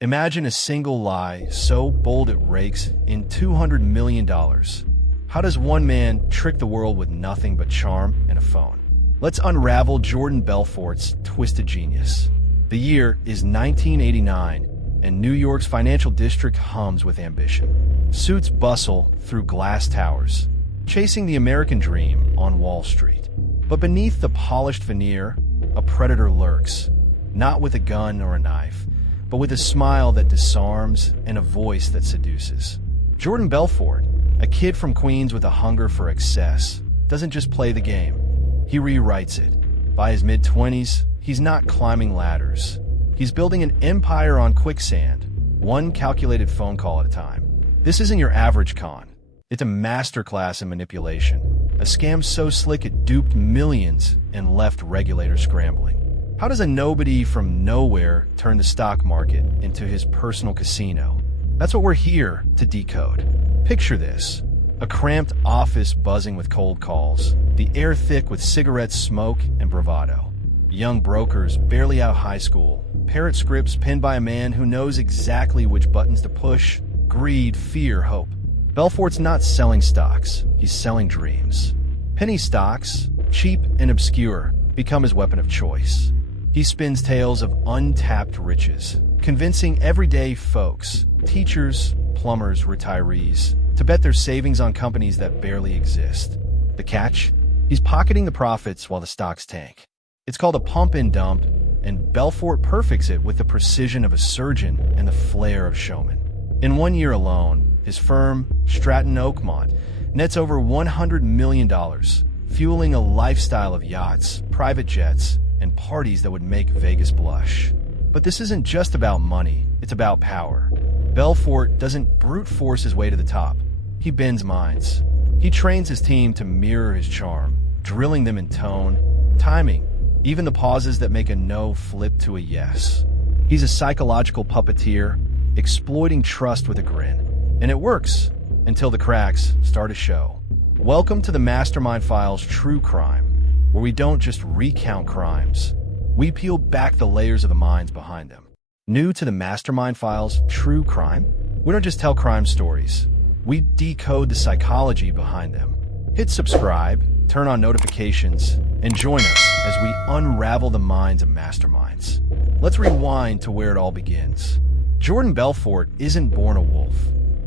Imagine a single lie so bold it rakes in $200 million. How does one man trick the world with nothing but charm and a phone? Let's unravel Jordan Belfort's twisted genius. The year is 1989, and New York's financial district hums with ambition. Suits bustle through glass towers, chasing the American dream on Wall Street. But beneath the polished veneer, a predator lurks, not with a gun or a knife, but with a smile that disarms and a voice that seduces. Jordan Belfort, a kid from Queens with a hunger for excess, doesn't just play the game. He rewrites it. By his mid-20s, he's not climbing ladders. He's building an empire on quicksand, one calculated phone call at a time. This isn't your average con. It's a masterclass in manipulation, a scam so slick it duped millions and left regulators scrambling. How does a nobody from nowhere turn the stock market into his personal casino? That's what we're here to decode. Picture this: a cramped office buzzing with cold calls, the air thick with cigarette smoke and bravado. Young brokers barely out of high school, parrot scripts penned by a man who knows exactly which buttons to push: greed, fear, hope. Belfort's not selling stocks, he's selling dreams. Penny stocks, cheap and obscure, become his weapon of choice. He spins tales of untapped riches, convincing everyday folks, teachers, plumbers, retirees, to bet their savings on companies that barely exist. The catch? He's pocketing the profits while the stocks tank. It's called a pump and dump, and Belfort perfects it with the precision of a surgeon and the flair of showman. In 1 year alone, his firm, Stratton Oakmont, nets over $100 million, fueling a lifestyle of yachts, private jets, and parties that would make Vegas blush. But this isn't just about money, it's about power. Belfort doesn't brute force his way to the top. He bends minds. He trains his team to mirror his charm, drilling them in tone, timing, even the pauses that make a no flip to a yes. He's a psychological puppeteer, exploiting trust with a grin. And it works, until the cracks start to show. Welcome to the Mastermind Files True Crime, where we don't just recount crimes, we peel back the layers of the minds behind them. New to the Mastermind Files True Crime, we don't just tell crime stories, we decode the psychology behind them. Hit subscribe, turn on notifications, and join us as we unravel the minds of masterminds. Let's rewind to where it all begins. Jordan Belfort isn't born a wolf.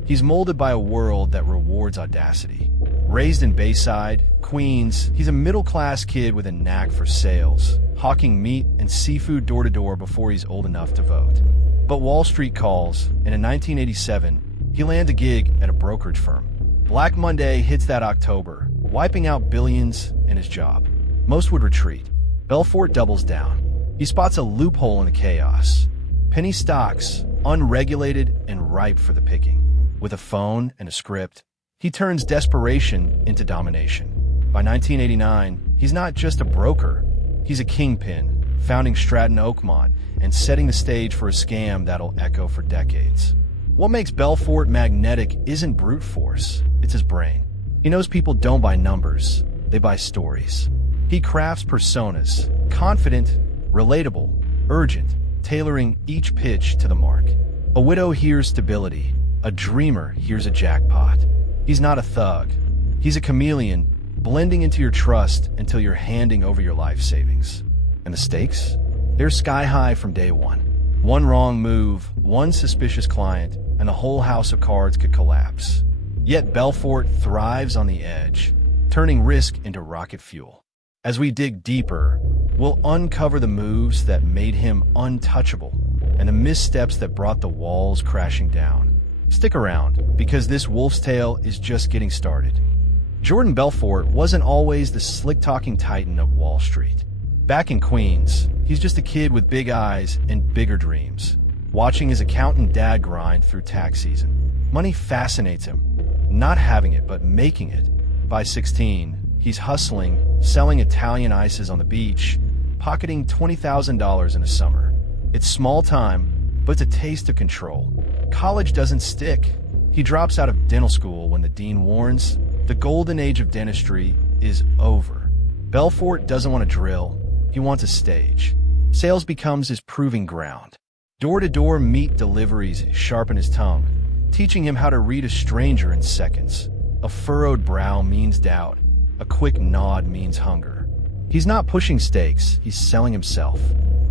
He's molded by a world that rewards audacity. Raised in Bayside, Queens, he's a middle-class kid with a knack for sales, hawking meat and seafood door-to-door before he's old enough to vote. But Wall Street calls, and in 1987, he lands a gig at a brokerage firm. Black Monday hits that October, wiping out billions and his job. Most would retreat. Belfort doubles down. He spots a loophole in the chaos. Penny stocks, unregulated and ripe for the picking. With a phone and a script, he turns desperation into domination. By 1989, he's not just a broker, he's a kingpin, founding Stratton Oakmont and setting the stage for a scam that'll echo for decades. What makes Belfort magnetic isn't brute force, it's his brain. He knows people don't buy numbers, they buy stories. He crafts personas, confident, relatable, urgent, tailoring each pitch to the mark. A widow hears stability, a dreamer hears a jackpot. He's not a thug. He's a chameleon, blending into your trust until you're handing over your life savings. And the stakes? They're sky high from day one. One wrong move, one suspicious client, and the whole house of cards could collapse. Yet Belfort thrives on the edge, turning risk into rocket fuel. As we dig deeper, we'll uncover the moves that made him untouchable and the missteps that brought the walls crashing down. Stick around, because this wolf's tale is just getting started. Jordan Belfort wasn't always the slick-talking titan of Wall Street. Back in Queens, he's just a kid with big eyes and bigger dreams, watching his accountant dad grind through tax season. Money fascinates him, not having it, but making it. By 16, he's hustling, selling Italian ices on the beach, pocketing $20,000 in a summer. It's small time, but it's a taste of control. College doesn't stick. He drops out of dental school when the dean warns the golden age of dentistry is over. Belfort doesn't want to drill, he wants a stage. Sales becomes his proving ground. Door-to-door meat deliveries sharpen his tongue, teaching him how to read a stranger in seconds. A furrowed brow means doubt. A quick nod means hunger. He's not pushing stakes, he's selling himself.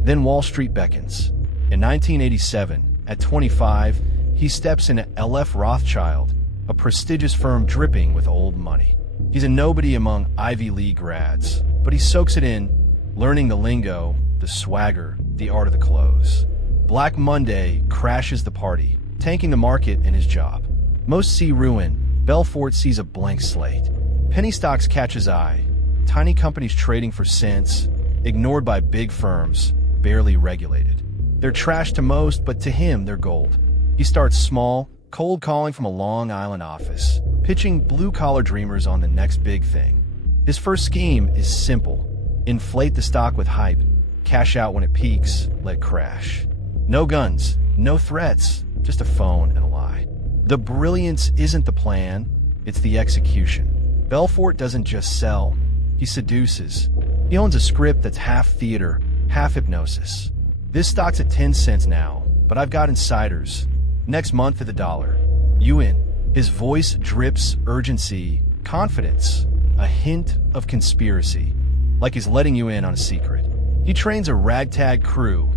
Then Wall Street beckons. In 1987, at 25, he steps into L.F. Rothschild, a prestigious firm dripping with old money. He's a nobody among Ivy League grads, but he soaks it in, learning the lingo, the swagger, the art of the close. Black Monday crashes the party, tanking the market and his job. Most see ruin. Belfort sees a blank slate. Penny stocks catch his eye. Tiny companies trading for cents, ignored by big firms, barely regulated. They're trash to most, but to him, they're gold. He starts small, cold calling from a Long Island office, pitching blue-collar dreamers on the next big thing. His first scheme is simple. Inflate the stock with hype, cash out when it peaks, let it crash. No guns, no threats, just a phone and a lie. The brilliance isn't the plan, it's the execution. Belfort doesn't just sell, he seduces. He owns a script that's half theater, half hypnosis. This stock's at 10 cents now, but I've got insiders. Next month at the dollar. You in. His voice drips urgency, confidence, a hint of conspiracy, like he's letting you in on a secret. He trains a ragtag crew,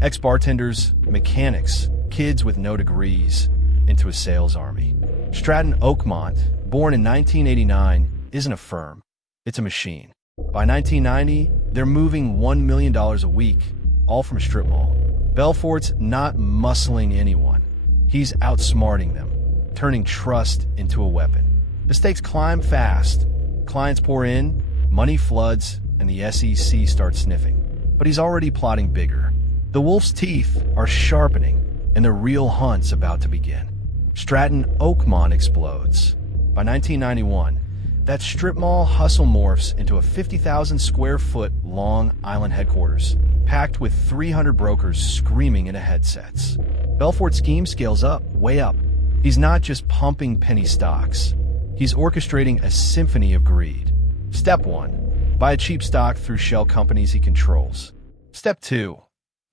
ex-bartenders, mechanics, kids with no degrees, into a sales army. Stratton Oakmont, born in 1989, isn't a firm. It's a machine. By 1990, they're moving $1 million a week, all from a strip mall. Belfort's not muscling anyone. He's outsmarting them, turning trust into a weapon. The stakes climb fast. Clients pour in, money floods, and the SEC starts sniffing. But he's already plotting bigger. The wolf's teeth are sharpening, and the real hunt's about to begin. Stratton Oakmont explodes. By 1991, that strip mall hustle morphs into a 50,000 square foot Long Island headquarters, packed with 300 brokers screaming into headsets. Belfort's scheme scales up, way up. He's not just pumping penny stocks. He's orchestrating a symphony of greed. Step 1. Buy a cheap stock through shell companies he controls. Step 2.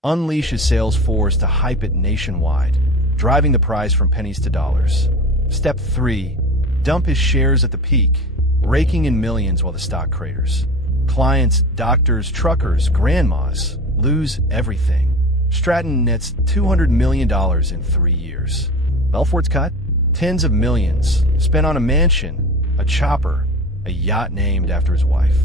Unleash his sales force to hype it nationwide, driving the price from pennies to dollars. Step 3. Dump his shares at the peak, raking in millions while the stock craters. Clients, doctors, truckers, grandmas lose everything. Stratton nets $200 million in 3 years. Belfort's cut? Tens of millions, spent on a mansion, a chopper, a yacht named after his wife.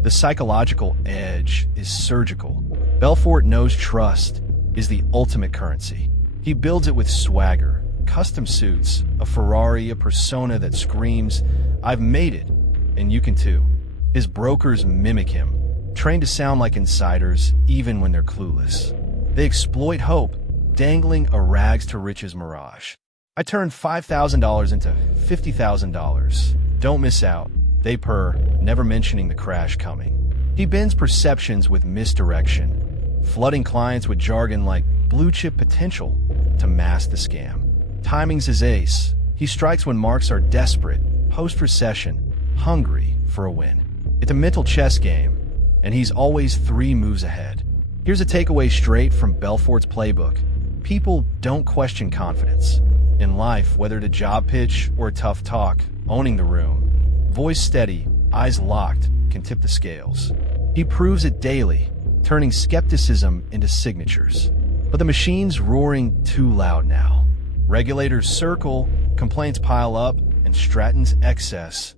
The psychological edge is surgical. Belfort knows trust is the ultimate currency. He builds it with swagger, custom suits, a Ferrari, a persona that screams, "I've made it, and you can too." His brokers mimic him, trained to sound like insiders even when they're clueless. They exploit hope, dangling a rags-to-riches mirage. I turned $5,000 into $50,000. Don't miss out. They purr, never mentioning the crash coming. He bends perceptions with misdirection, flooding clients with jargon like blue-chip potential to mask the scam. Timing's his ace. He strikes when marks are desperate, post-recession, hungry for a win. It's a mental chess game, and he's always 3 moves ahead. Here's a takeaway straight from Belfort's playbook. People don't question confidence. In life, whether it's a job pitch or a tough talk, owning the room, voice steady, eyes locked, can tip the scales. He proves it daily, turning skepticism into signatures. But the machine's roaring too loud now. Regulators circle, complaints pile up, and Stratton's excess,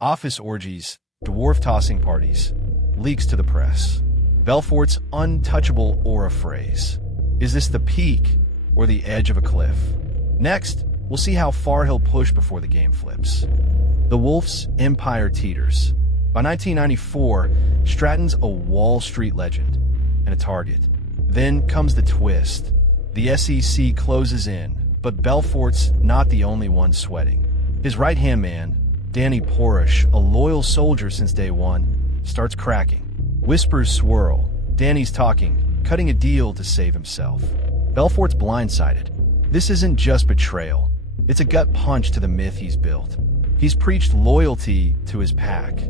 office orgies, dwarf-tossing parties, leaks to the press. Belfort's untouchable aura phrase. Is this the peak or the edge of a cliff? Next, we'll see how far he'll push before the game flips. The Wolf's empire teeters. By 1994, Stratton's a Wall Street legend and a target. Then comes the twist. The SEC closes in, but Belfort's not the only one sweating. His right-hand man, Danny Porish, a loyal soldier since day one, starts cracking. Whispers swirl. Danny's talking, cutting a deal to save himself. Belfort's blindsided. This isn't just betrayal. It's a gut punch to the myth he's built. He's preached loyalty to his pack,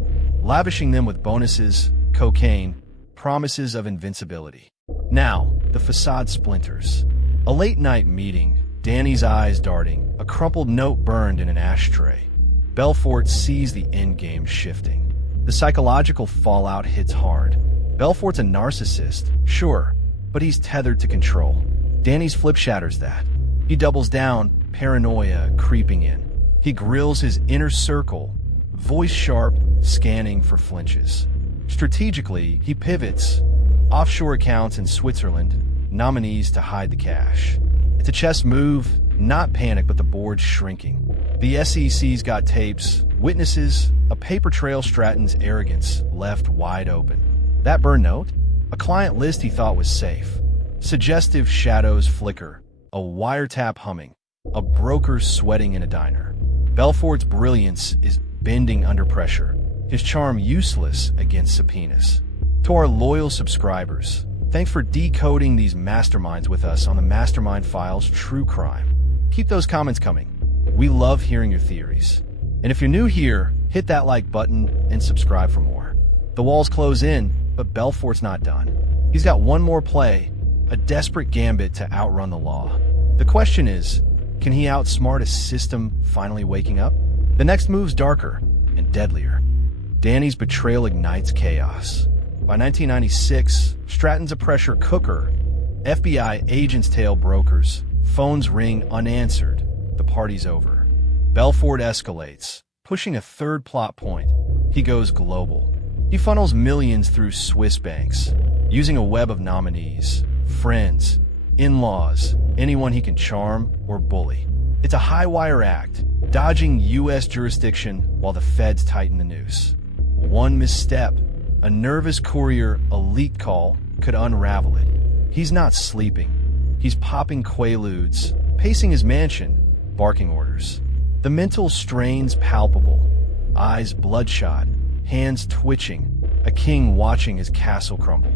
lavishing them with bonuses, cocaine, promises of invincibility. Now, the facade splinters. A late-night meeting, Danny's eyes darting, a crumpled note burned in an ashtray. Belfort sees the endgame shifting. The psychological fallout hits hard. Belfort's a narcissist, sure, but he's tethered to control. Danny's flip shatters that. He doubles down, paranoia creeping in. He grills his inner circle, voice sharp, scanning for flinches. Strategically, he pivots. Offshore accounts in Switzerland, nominees to hide the cash. It's a chess move, not panic, but the board's shrinking. The SEC's got tapes, witnesses, a paper trail. Stratton's arrogance left wide open. That burn note? A client list he thought was safe. Suggestive shadows flicker, a wiretap humming, a broker sweating in a diner. Belfort's brilliance is bending under pressure, his charm useless against subpoenas. To our loyal subscribers, thanks for decoding these masterminds with us on the Mastermind Files True Crime. Keep those comments coming. We love hearing your theories. And if you're new here, hit that like button and subscribe for more. The walls close in, but Belfort's not done. He's got one more play, a desperate gambit to outrun the law. The question is, can he outsmart a system finally waking up? The next move's darker and deadlier. Danny's betrayal ignites chaos. By 1996, Stratton's a pressure cooker. FBI agents tail brokers. Phones ring unanswered. The party's over. Belfort escalates, pushing a third plot point. He goes global. He funnels millions through Swiss banks, using a web of nominees, friends, in-laws, anyone he can charm or bully. It's a high-wire act, dodging U.S. jurisdiction while the feds tighten the noose. One misstep, a nervous courier, a leak call, could unravel it. He's not sleeping. He's popping quaaludes, pacing his mansion, barking orders. The mental strain's palpable. Eyes bloodshot, hands twitching, a king watching his castle crumble.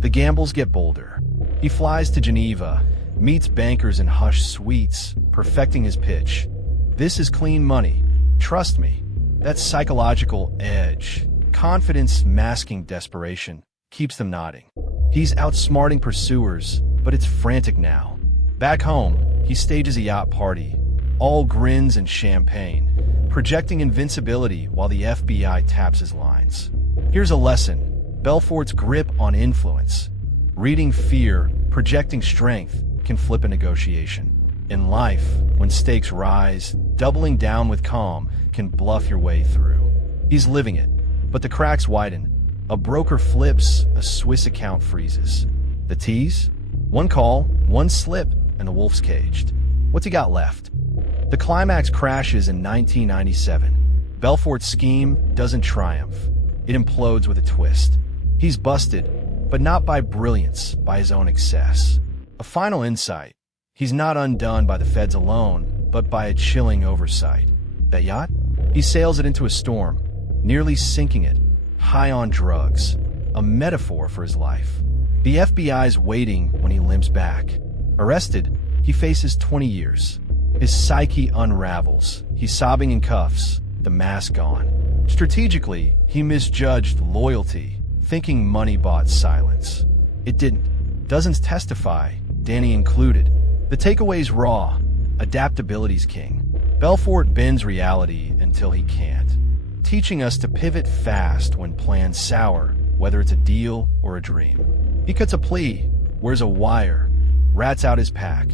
The gambles get bolder. He flies to Geneva, meets bankers in hushed suites, perfecting his pitch. This is clean money. Trust me. That psychological edge, confidence masking desperation, keeps them nodding. He's outsmarting pursuers, but it's frantic now. Back home, he stages a yacht party, all grins and champagne, projecting invincibility while the FBI taps his lines. Here's a lesson: Belfort's grip on influence. Reading fear, projecting strength, can flip a negotiation. In life, when stakes rise, doubling down with calm can bluff your way through. He's living it, but the cracks widen. A broker flips, a Swiss account freezes. The tease? One call, one slip, and the wolf's caged. What's he got left? The climax crashes in 1997. Belfort's scheme doesn't triumph. It implodes with a twist. He's busted, but not by brilliance, by his own excess. A final insight: he's not undone by the feds alone, but by a chilling oversight. That yacht? He sails it into a storm, nearly sinking it, high on drugs, a metaphor for his life. The FBI's waiting when he limps back. Arrested, he faces 20 years. His psyche unravels. He's sobbing in cuffs, the mask gone. Strategically, he misjudged loyalty, thinking money bought silence. It didn't. Dozens testify, Danny included. The takeaway's raw. Adaptability's king. Belfort bends reality until he can't, teaching us to pivot fast when plans sour, whether it's a deal or a dream. He cuts a plea, wears a wire, rats out his pack.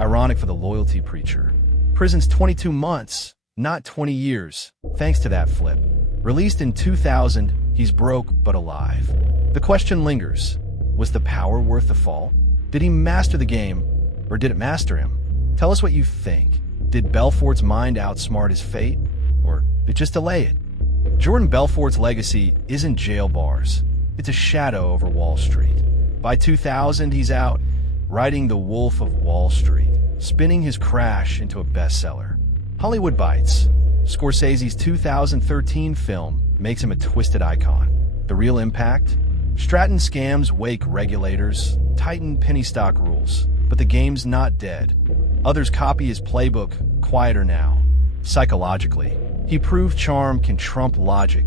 Ironic for the loyalty preacher. Prison's 22 months, not 20 years, thanks to that flip. Released in 2000, he's broke but alive. The question lingers: was the power worth the fall? Did he master the game, or did it master him? Tell us what you think. Did Belfort's mind outsmart his fate, or did it just delay it? Jordan Belfort's legacy isn't jail bars. It's a shadow over Wall Street. By 2000, he's out, writing The Wolf of Wall Street, spinning his crash into a bestseller. Hollywood Bites. Scorsese's 2013 film makes him a twisted icon. The real impact? Stratton scams wake regulators, tighten penny stock rules, but the game's not dead. Others copy his playbook, quieter now. Psychologically, he proved charm can trump logic,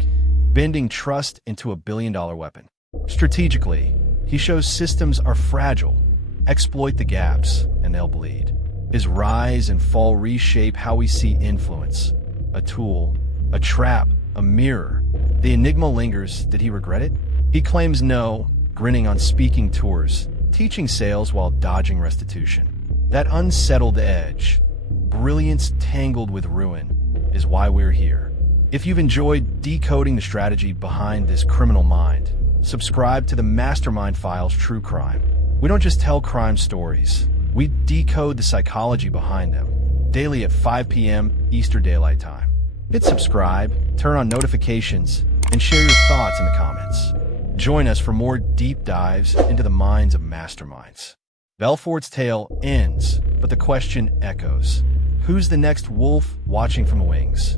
bending trust into a billion-dollar weapon. Strategically, he shows systems are fragile. Exploit the gaps, and they'll bleed. His rise and fall reshape how we see influence. A tool, a trap, a mirror. The enigma lingers. Did he regret it? He claims no, grinning on speaking tours, teaching sales while dodging restitution. That unsettled edge, brilliance tangled with ruin, is why we're here. If you've enjoyed decoding the strategy behind this criminal mind, subscribe to the Mastermind Files True Crime. We don't just tell crime stories, we decode the psychology behind them. Daily at 5 p.m. Eastern Daylight Time. Hit subscribe, turn on notifications, and share your thoughts in the comments. Join us for more deep dives into the minds of masterminds. Belfort's tale ends, but the question echoes. Who's the next wolf watching from the wings?